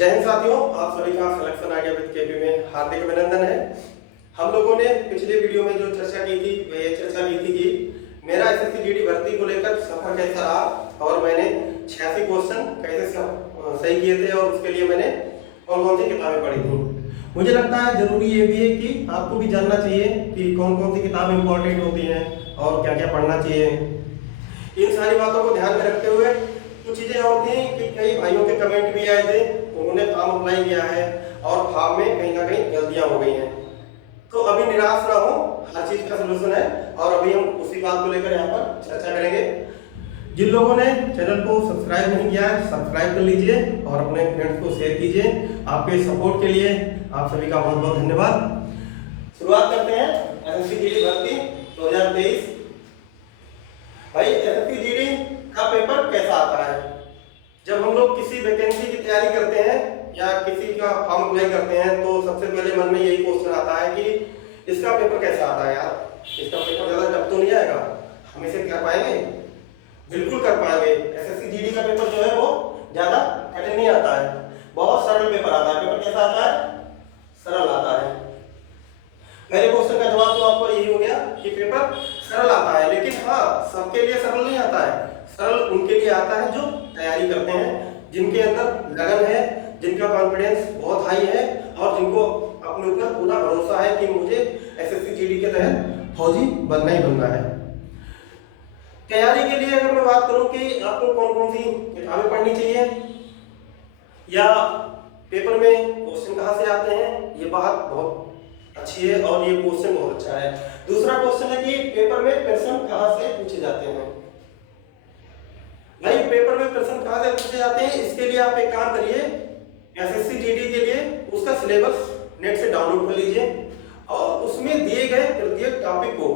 जय हिंद साथियों, आप सभी का सिलेक्शन आइडिया विद केपी में हार्दिक अभिनंदन है। हम लोगों ने पिछले वीडियो में जो चर्चा की थी वह ये चर्चा की थी कि मेरा एसएससी जीडी भर्ती को लेकर सफर कैसा रहा और मैंने 86 क्वेश्चन कैसे सही किए थे और उसके लिए मैंने कौन कौन सी किताबें पढ़ी थी। मुझे लगता है जरूरी ये भी है कि आपको भी जानना चाहिए कि कौन कौन सी किताबें इंपॉर्टेंट होती हैं और क्या क्या पढ़ना चाहिए। इन सारी बातों को ध्यान में रखते हुए कुछ चीजें और थी कि कई भाइयों के कमेंट भी आए थे, उन्होंने फॉर्म अप्लाई किया है और फॉर्म में कहीं ना कहीं गलतियां हो गई हैं। तो अभी निराश ना हो, हर चीज का सलूशन है और अभी हम उसी बात को लेकर यहाँ पर चर्चा करेंगे। जिन लोगों ने चैनल को सब्सक्राइब नहीं किया है सब्सक्राइब कर लीजिए और अपने फ्रेंड्स को शेयर कीजिए। आपके सपोर्ट के लिए आप सभी का बहुत बहुत धन्यवाद। शुरुआत करते हैं एसएससी जीडी भर्ती 2023। भाई एसएससी जीडी का पेपर कैसा आता है? जब हम लोग किसी वैकेंसी की तैयारी करते हैं या किसी का फॉर्म अप्लाई करते हैं तो सबसे पहले मन में यही क्वेश्चन आता है कि इसका पेपर कैसा आता है यार, इसका पेपर ज्यादा टफ तो नहीं आएगा, हम इसे कर पाएंगे? बिल्कुल कर पाएंगे। एसएससी जीडी का पेपर जो है वो ज्यादा कठिन नहीं आता है, बहुत सरल पेपर आता है। पेपर कैसा आता है? सरल आता है। मेरे क्वेश्चन का जवाब तो आपको यही हो गया कि पेपर सरल आता है, लेकिन हाँ सबके लिए सरल नहीं आता है। सरल उनके लिए आता है जो तैयारी करते हैं, जिनके अंदर लगन है, जिनका कॉन्फिडेंस बहुत हाई है और जिनको अपने ऊपर पूरा भरोसा है कि मुझे एसएससी जीडी के तहत फौजी बनना ही बनना है। तैयारी के लिए अगर मैं बात करूं कि आपको कौन कौन सी किताबें पढ़नी चाहिए या पेपर में क्वेश्चन कहां से आते हैं, ये बात बहुत अच्छी है और ये क्वेश्चन बहुत अच्छा है। दूसरा क्वेश्चन है कि पेपर में प्रश्न कहां से पूछे जाते हैं। भाई पेपर में प्रश्न कहां से पूछे जाते हैं, इसके लिए आप एक काम करिए, एसएससी जीडी के लिए उसका सिलेबस नेट से डाउनलोड कर लीजिए और उसमें दिए गए प्रत्येक टॉपिक को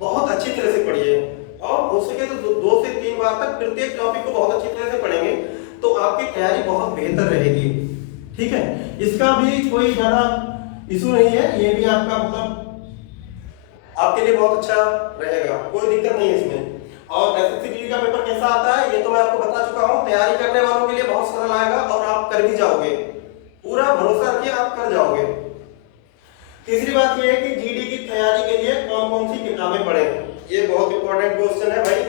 बहुत अच्छी तरह से पढ़िए और हो सके तो 2 से 3 बार तक प्रत्येक टॉपिक को बहुत अच्छी तरह से पढ़ेंगे तो आपकी तैयारी बहुत बेहतर रहेगी। ठीक है, इसका भी कोई ज्यादा इशू नहीं है, ये भी आपका मतलब आपके लिए बहुत अच्छा रहेगा, कोई दिक्कत नहीं है इसमें। और एसएससी जीडी का पेपर कैसा आता है ये तो मैं आपको बता चुका हूं। तैयारी करने वालों के लिए बहुत सरल आएगा और आप कर भी जाओगे, पूरा भरोसा रखिए आप कर जाओगे। तीसरी बात ये है कि जीडी की तैयारी के लिए कौन कौन सी किताबें पढ़ें, ये बहुत इंपॉर्टेंट क्वेश्चन है भाई।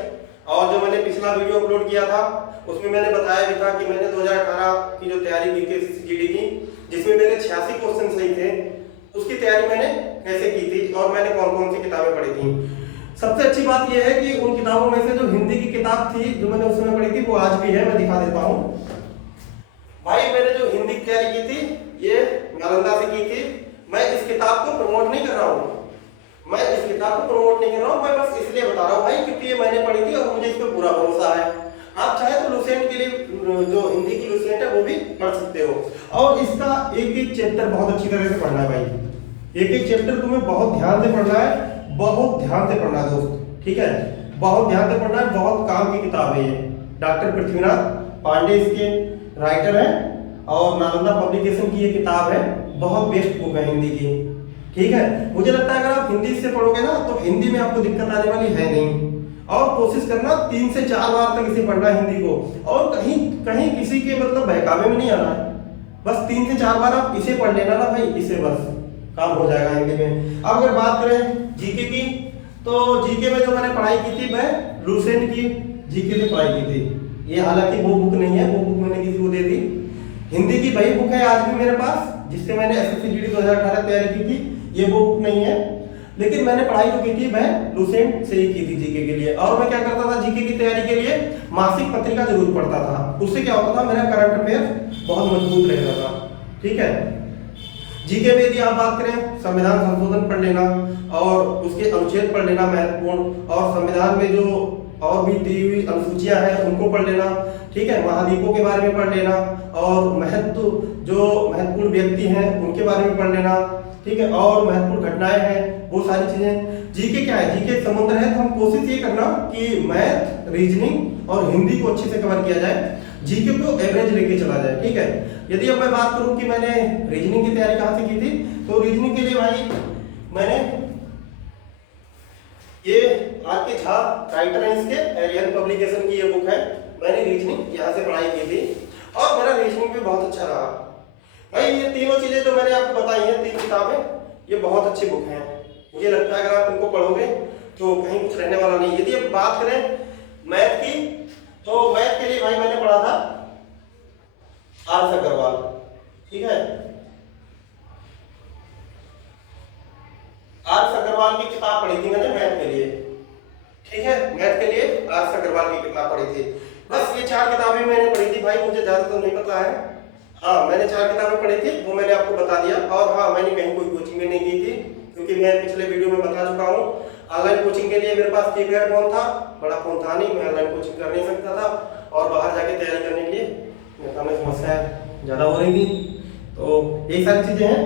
और जो मैंने पिछला वीडियो अपलोड किया था उसमें मैंने बताया भी था कि मैंने 2018 की जो तैयारी की थी एसएससी जीडी की, जिसमें मेरे 86 क्वेश्चन सही थे, उसकी तैयारी मैंने कैसे की थी और मैंने कौन कौन सी किताबें पढ़ी थी। सबसे अच्छी बात यह है कि उन किताबों में से जो हिंदी की किताब थी जो मैंने उस समय पढ़ी थी वो आज भी है, मैं दिखा देता हूँ। भाई मैंने जो हिंदी की तैयारी की थी ये नालंदा से की थी। मैं इस किताब को प्रमोट नहीं कर रहा हूँ, मैं इस किताब को प्रमोट नहीं कर रहा हूँ, मैं बस इसलिए बता रहा हूँ भाई क्योंकि ये मैंने पढ़ी थी और मुझे इस पर पूरा भरोसा है। आप चाहे तो लुसेंट के लिए जो हिंदी की लुसेंट है वो भी पढ़ सकते हो और इसका एक एक चैप्टर बहुत अच्छी तरह से पढ़ना है भाई। एक एक चैप्टर तुम्हें बहुत ध्यान से पढ़ना है, बहुत ध्यान से पढ़ना है दोस्त, ठीक है, बहुत ध्यान से पढ़ना है। बहुत काम की किताब है ये। डॉक्टर पृथ्वीनाथ पांडे इसके राइटर हैं और नालंदा पब्लिकेशन की ये किताब है, बहुत बेस्ट बुक है हिंदी की। ठीक है, मुझे लगता है अगर आप हिंदी से पढ़ोगे ना तो हिंदी में आपको दिक्कत आने वाली है नहीं। और कोशिश करना 3 से 4 बार तक इसे पढ़ना हिंदी को और कहीं कहीं किसी के मतलब बहकावे में नहीं आना है। बस 3 से 4 बार आप इसे पढ़ लेना ना भाई, इसे बस काम हो जाएगा हिंदी में। अब अगर बात करें जीके की तो जीके में जो मैंने पढ़ाई की थी मैं लुसेंट की जीके से पढ़ाई की थी। ये हालांकि वो बुक नहीं है, वो बुक मैंने किसी को दे दी। हिंदी की वही बुक है आज भी मेरे पास जिससे मैंने एसएससी जीडी 2018 तैयारी की थी, ये वो बुक नहीं है। लेकिन मैंने पढ़ाई जो की थी मैं लुसेंट से ही की थी जीके के लिए। और मैं क्या करता था जीके की तैयारी के लिए मासिक पत्रिका जरूर पढ़ता था, उससे क्या होता था मेरा करंट अफेयर बहुत मजबूत रहता था। ठीक है, जीके में यदि आप बात करें संविधान संशोधन पढ़ लेना और उसके अनुच्छेद पढ़ लेना महत्वपूर्ण, और संविधान में जो और भी दी हुई अनुसूचियां हैं उनको पढ़ लेना। ठीक है, महाद्वीपों के बारे में पढ़ लेना और महत्वपूर्ण व्यक्ति हैं उनके बारे में पढ़ लेना। ठीक है, और महत्वपूर्ण घटनाएं हैं, वो सारी चीजें। जीके क्या है, जीके समुद्र है, तो हम कोशिश ये करना कि मैथ, रीजनिंग और हिंदी को अच्छे से कवर किया जाए, जीके को एवरेज लेके चला जाए। ठीक है, यदि अब मैं बात करूं कि मैंने रीजनिंग की तैयारी कहां से की थी तो रीजनिंग के लिए भाई मैंने ये आर के झा राइटर है, इसके एरियन पब्लिकेशन की ये बुक है, मैंने रीजनिंग यहाँ से पढ़ाई की थी। और मेरा रीजनिंग भी बहुत अच्छा रहा भाई। ये तीनों चीजें जो मैंने आपको बताई हैं, 3 किताबें, ये बहुत अच्छी बुक हैं। मुझे लगता है अगर आप इनको पढ़ोगे तो कहीं कुछ रहने वाला नहीं। यदि अब बात करें मैथ की, तो मैथ के लिए भाई मैंने पढ़ा था आर एस अग्रवाल, ठीक है। आर एस अग्रवाल की किताब पढ़ी थी मैंने मैथ के लिए, ठीक है। मैथ के लिए आर एस अग्रवाल की किताब पढ़ी थी। बस ये 4 किताबें मैंने पढ़ी थी भाई, मुझे ज्यादा तो नहीं पता है। हाँ, मैंने 4 किताबें पढ़ी थी, वो मैंने आपको बता दिया। और हाँ, मैंने कहीं कोई कोचिंग भी नहीं की थी, क्योंकि मैं पिछले वीडियो में बता चुका हूँ। ऑनलाइन कोचिंग के लिए मेरे पास कीपैड फोन था, बड़ा फोन था नहीं, मैं ऑनलाइन कोचिंग कर नहीं सकता था। और बाहर जाके तैयारी करने के लिए मेरे सामने समस्या ज्यादा हो रही थी, तो यही सारी चीजें हैं।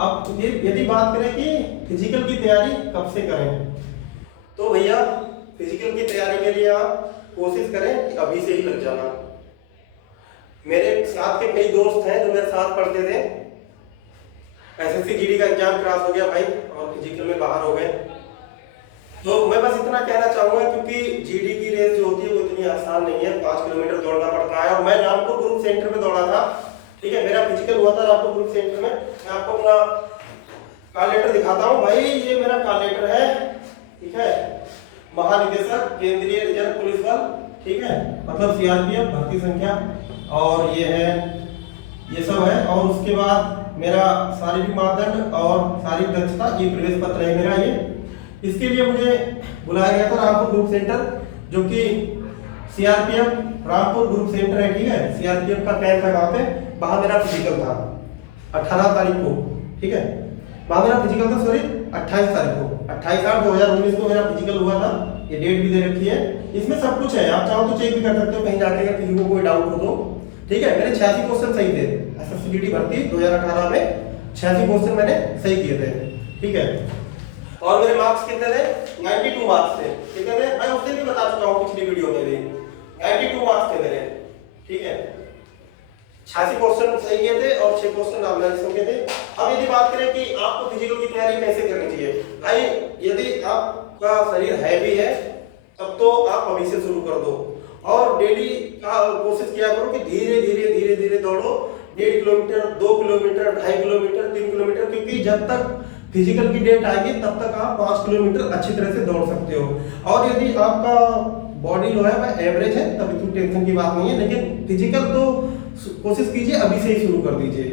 अब यदि बात करें कि फिजिकल की तैयारी कब से करें, तो भैया फिजिकल की तैयारी के लिए आप कोशिश करें कि अभी से ही लग जाना। मेरे साथ के कई दोस्त हैं जो मेरे साथ पढ़ते थे, एसएससी जीडी का एग्जाम क्रॉस हो गया भाई और फिजिकल में बाहर हो गए। तो मैं बस इतना कहना चाहूंगा, क्योंकि जीडी की रेस जो होती है वो इतनी आसान नहीं है, 5 किलोमीटर दौड़ना पड़ता है। और मैं रामपुर ग्रुप सेंटर में दौड़ा था, ठीक है, मेरा फिजिकल हुआ था रामपुर ग्रुप सेंटर में। मैं आपको अपना कॉल लेटर दिखाता हूँ भाई, ये मेरा कॉल लेटर है, ठीक है। महानिदेशक केंद्रीय रिजर्व पुलिस बल, ठीक है, मतलब सीआरपीएफ भर्ती संख्या, और ये है, ये सब है। और उसके बाद मेरा शारीरिक मापदंड और शारीरिक दक्षता, ये प्रवेश पत्र है मेरा ये। इसके लिए मुझे बुलाया गया था रामपुर ग्रुप सेंटर, जो कि सीआरपीएफ रामपुर ग्रुप सेंटर है, ठीक है। सीआरपीएफ का कैंप है वहां पे, वहां मेरा फिजिकल था 18 तारीख को, ठीक है। वहां मेरा फिजिकल था, सॉरी 28 तारीख को, 28/8/2019 को मेरा फिजिकल हुआ था। ये डेट भी दे रखी है, इसमें सब कुछ है, आप चाहो तो चेक भी कर सकते हो कहीं जाके अगर किसी को कोई डाउट हो तो, ठीक है। मेरे 86 क्वेश्चन सही थे, एसएससी जीडी भर्ती 2018 में 86 क्वेश्चन मैंने सही किए थे, ठीक है। और मेरे मार्क्स कितने थे? 92 मार्क्स थे। कितने थे? मैं उस दिन भी बता चुका हूँ पिछली वीडियो में भी, 92 मार्क्स थे मेरे, ठीक है। 86 क्वेश्चन सही किए थे और 6 क्वेश्चन नॉर्मलाइजेशन के थे। अब यदि बात करें कि आपको फिजिकल की तैयारी कैसे करनी चाहिए, भाई यदि आपका शरीर हैवी है तब तो आप अभी से शुरू कर दो, और डेली का कोशिश किया करो कि धीरे धीरे धीरे धीरे दौड़ो। 1.5 किलोमीटर, 2 किलोमीटर, 2.5 किलोमीटर, 3 किलोमीटर, क्योंकि जब तक फिजिकल की डेट आएगी तब तक आप 5 किलोमीटर अच्छी तरह से दौड़ सकते हो। और यदि आपका बॉडी जो है वह एवरेज है तब इतनी टेंशन की बात नहीं है, लेकिन फिजिकल तो कोशिश कीजिए अभी से ही शुरू कर दीजिए।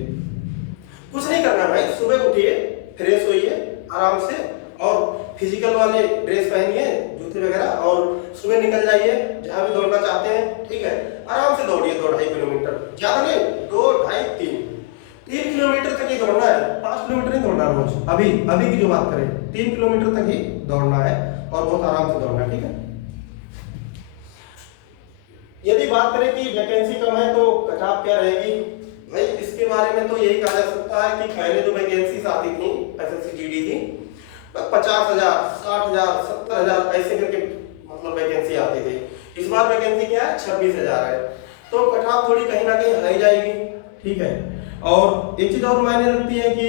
कुछ नहीं करना भाई, सुबह उठिए, फ्रेश होइए आराम से, और फिजिकल वाले ड्रेस पहनिए, जूते वगैरह, और सुबह निकल जाइए जहां भी दौड़ना चाहते हैं, ठीक है। आराम से दौड़िए 2-2.5 किलोमीटर, ज्यादा नहीं, 2, 2.5, 3 किलोमीटर तक ही दौड़ना है, 5 किलोमीटर नहीं दौड़ना रोज। अभी की जो बात करें 3 किलोमीटर तक ही दौड़ना है, और बहुत आराम से दौड़ना है, ठीक है। यदि बात करें कि वैकेंसी कम है तो कट ऑफ क्या रहेगी, भाई इसके बारे में तो यही कहा जा सकता है कि पहले जो वैकेंसीज आती थी एसएससी जीडी की 50,000, 60,000, 70,000 ऐसे करके मतलब वैकेंसी आती थी। इस बार वैकेंसी क्या है? 26,000 है, तो कट ऑफ थोड़ी कहीं ना कहीं हाई जाएगी, ठीक है। और एक चीज और मायने रखती है कि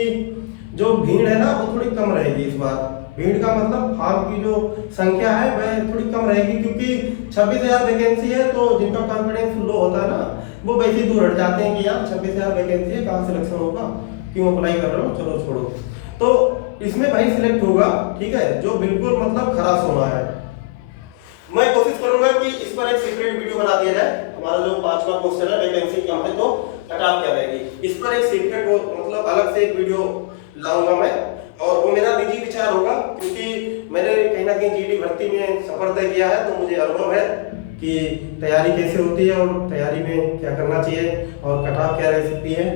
जो भीड़ है ना वो थोड़ी कम रहेगी इस बार। भीड़ का मतलब फॉर्म की जो संख्या है वह थोड़ी कम रहेगी, क्योंकि 26,000 वैकेंसी है, तो जिनका कॉन्फिडेंस लो होता है ना वो वैसे ही दूर हट जाते हैं कि यार 26,000 वैकेंसी है, कहाँ सिलेक्शन होगा, क्यों अप्लाई कर रहे हो, चलो छोड़ो। तो इसमें भाई सिलेक्ट होगा, ठीक है, जो बिल्कुल मतलब खराब होना है। मैं कोशिश करूंगा कि इस पर एक सीक्रेट वीडियो बना दिया जाए। हमारा जो 5वां क्वेश्चन है वैकेंसी कम है तो कट ऑफ क्या रहेगी, इस पर एक सीक्रेट मतलब अलग से एक वीडियो लाऊंगा मैं, और वो मेरा निजी विचार होगा, क्योंकि मैंने कहीं ना कहीं जीडी भर्ती में सफर तय किया है, तो मुझे अनुभव है कि तैयारी कैसे होती है और तैयारी में क्या करना चाहिए और कट ऑफ क्या रह सकती है।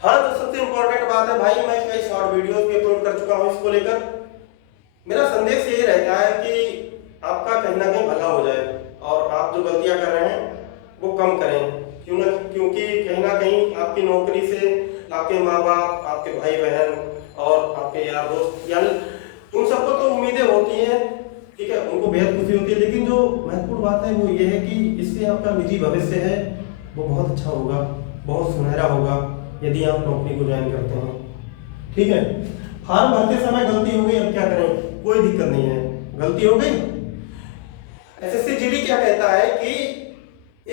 हाँ, तो सबसे इम्पोर्टेंट बात है भाई, मैं कई शॉर्ट वीडियोस भी अपलोड कर चुका हूँ इसको लेकर। मेरा संदेश यही रहता है कि आपका कहीं ना कहीं भला हो जाए, और आप जो गलतियां कर रहे हैं वो कम करें, क्योंकि कहीं ना कहीं आपकी नौकरी से आपके माँ बाप, आपके भाई बहन और आपके यार दोस्त, यानी उन सबको तो उम्मीदें होती हैं, ठीक है, उनको बेहद खुशी होती है, लेकिन जो महत्वपूर्ण बात है वो ये है कि इससे आपका निजी भविष्य है वो बहुत अच्छा होगा, बहुत सुनहरा होगा यदि आप नौकरी को ज्वाइन करते हैं, ठीक है। फॉर्म भरते समय गलती हो गई, अब क्या करें, कोई दिक्कत नहीं है, गलती हो गई। एसएससी जीडी क्या कहता है कि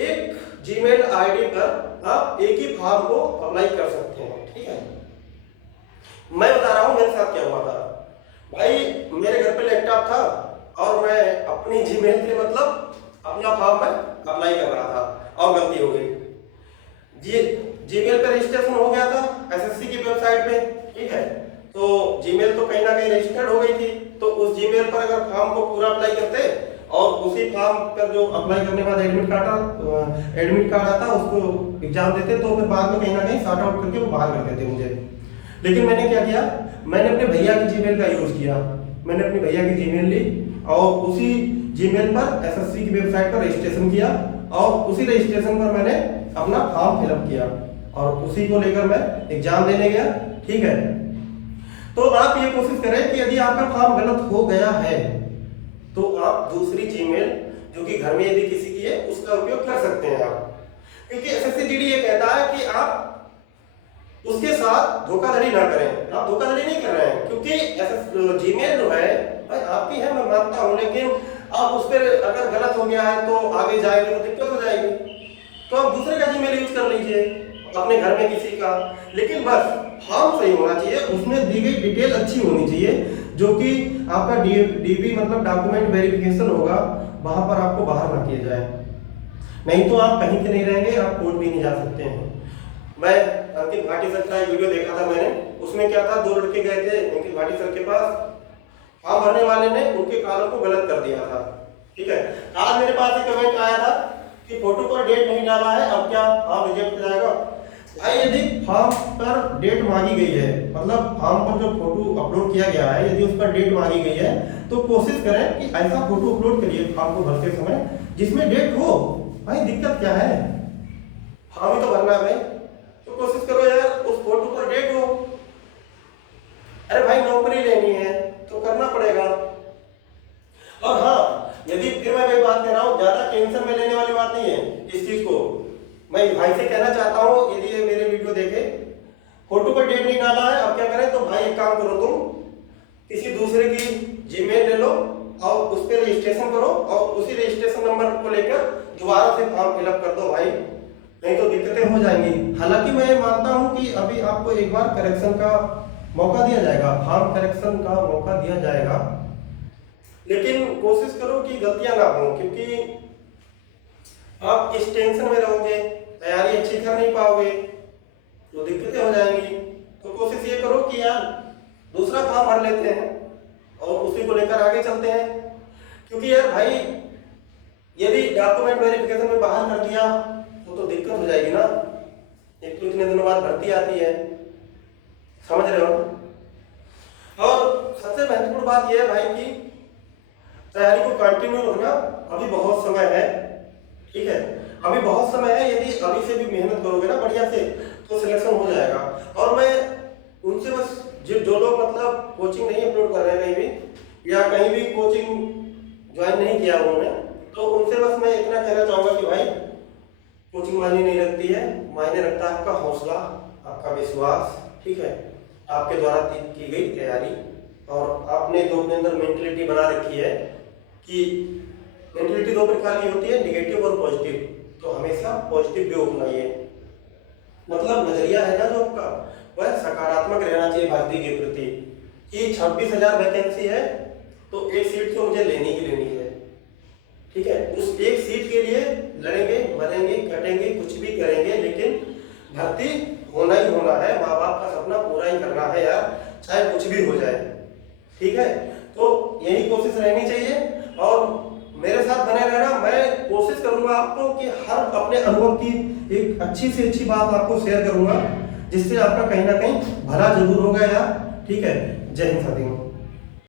एक जीमेल आईडी पर आप एक ही फॉर्म को अप्लाई कर सकते हैं। ठीक है, मैं बता रहा हूं मेरे साथ क्या हुआ था। भाई मेरे घर पे लैपटॉप था और मैं अपनी जीमेल से मतलब अपना फॉर्म में अप्लाई कर रहा था और गलती हो गई। जीमेल पे रजिस्ट्रेशन हो गया था एसएससी की वेबसाइट पे। ठीक है, तो जीमेल तो कहीं ना कहीं रजिस्टर्ड हो गई थी, तो उस जीमेल पर अगर फॉर्म को पूरा अप्लाई करते और उसी फॉर्म पर जो अप्लाई करने के बाद एडमिट कार्ड आता उसको एग्जाम देते, तो फिर बाद में कहीं ना कहीं सॉर्ट आउट करके वो बाहर कर देते मुझे। लेकिन मैंने क्या किया, मैंने अपने भैया की जीमेल का यूज किया। मैंने अपने भैया की जीमेल ली और उसी जीमेल पर एसएससी की वेबसाइट पर रजिस्ट्रेशन किया और उसी रजिस्ट्रेशन पर मैंने अपना फॉर्म फिलअप किया और उसी को लेकर मैं एग्जाम देने गया। ठीक है, तो आप ये कोशिश करें कि यदि आपका फॉर्म गलत हो गया है तो आप दूसरी जीमेल जो कि घर में यदि किसी की है उसका उपयोग कर सकते हैं आप, क्योंकि एसएससी जीडी ये कहता है कि आप उसके साथ धोखाधड़ी ना करें। आप धोखाधड़ी नहीं कर रहे हैं, क्योंकि जीमेल जो है भाई आपकी है, मैं मानता हूं, लेकिन आप उस पर अगर गलत हो गया है तो आगे जाएंगे तो दिक्कत हो जाएगी, तो आप दूसरे का जीमेल यूज कर लीजिए अपने घर में किसी का। लेकिन बस फॉर्म सही होना चाहिए, उसमें दी गई डिटेल अच्छी होनी चाहिए, जो कि आपका डीबी मतलब डॉक्यूमेंट वेरिफिकेशन होगा, वहां पर आपको बाहर ना किया जाए, नहीं तो आप कहीं के नहीं रहेंगे, आप कोर्ट भी नहीं जा सकते हैं। मैं अंकित भाटी सर का एक वीडियो देखा था मैंने, उसमें क्या था, दो लड़के गए थे अंकित भाटी सर के पास, फॉर्म भरने वाले ने उनके कालों को गलत कर दिया था। ठीक है, आज मेरे पास एक कमेंट आया था कि फोटो पर डेट नहीं डाला है, अब क्या फॉर्म रिजेक्ट हो जाएगा। भाई यदि फॉर्म पर डेट मांगी गई है, मतलब फॉर्म पर जो फोटो अपलोड किया गया है यदि उस पर डेट मांगी गई है, तो कोशिश करें कि ऐसा फोटो अपलोड करिए फॉर्म को भरते समय जिसमें डेट हो। भाई दिक्कत क्या है, फॉर्म ही तो भरना है भाई, तो कोशिश करो यार उस फोटो पर डेट हो। अरे भाई नौकरी लेनी है तो करना पड़ेगा। और हाँ, यदि फिर मैं वही बात कह रहा हूँ, ज्यादा टेंशन में लेने वाली बात नहीं है इस चीज को। मैं भाई से कहना चाहता हूँ, यदि ये मेरे वीडियो देखे, फोटो पर डेट नहीं डाला है, अब क्या करें, तो भाई एक काम करो, तुम किसी दूसरे की जीमेल ले लो और उस पर रजिस्ट्रेशन करो और उसी रजिस्ट्रेशन नंबर को लेकर दोबारा से फॉर्म फिलअप कर दो भाई, नहीं तो दिक्कतें हो जाएंगी। हालांकि मैं मानता हूं कि अभी आपको एक बार करेक्शन का मौका दिया जाएगा, फॉर्म करेक्शन का मौका दिया जाएगा, लेकिन कोशिश करो कि गलतियां ना हो, क्योंकि आप इस टेंशन में रहोगे, तैयारी अच्छी कर नहीं पाओगे तो दिक्कतें हो जाएंगी। तो कोशिश ये करो कि यार दूसरा फॉर्म भर लेते हैं और उसी को लेकर आगे चलते हैं, क्योंकि यार भाई यदि डॉक्यूमेंट वेरिफिकेशन में बाहर कर दिया तो दिक्कत हो जाएगी ना। एक तो इतने दिनों बाद भर्ती आती है, समझ रहे हो। और सबसे महत्वपूर्ण बात यह है भाई कि तैयारी को कंटिन्यू रखना, अभी बहुत समय है। ठीक है, अभी बहुत समय है, यदि अभी से भी मेहनत करोगे ना बढ़िया से तो सिलेक्शन हो जाएगा। और मैं उनसे बस जो लोग मतलब कोचिंग नहीं अपलोड कर रहे हैं कहीं भी, या कहीं भी कोचिंग ज्वाइन नहीं किया उन्होंने, तो उनसे बस मैं इतना कहना चाहूँगा कि भाई कोचिंग मायने नहीं रखती है, मायने रखता है आपका हौसला, आपका विश्वास। ठीक है, आपके द्वारा की गई तैयारी, और आपने जो अपने अंदर मेंटलिटी बना रखी है कि मेंटलिटी दो प्रकार की होती है, नेगेटिव और पॉजिटिव, तो हमेशा पॉजिटिव व्यू अपनाइए। मतलब नजरिया है ना जो आपका, वह सकारात्मक रहना चाहिए भर्ती के प्रति, कि 26,000 वैकेंसी है तो एक सीट तो मुझे लेनी ही लेनी है। ठीक है, उस एक सीट के लिए लड़ेंगे, मरेंगे, कटेंगे, कुछ भी करेंगे, लेकिन भर्ती होना ही होना है। माँ बाप का सपना पूरा ही करना है यार, चाहे कुछ भी हो जाए। ठीक है, तो यही कोशिश रहनी चाहिए और मेरे साथ बने रहना। मैं कोशिश करूंगा आपको कि हर अपने अनुभव की एक अच्छी से अच्छी बात आपको शेयर करूंगा, जिससे आपका कहीं ना कहीं भला जरूर होगा यार। ठीक है, जय हिंद साथी।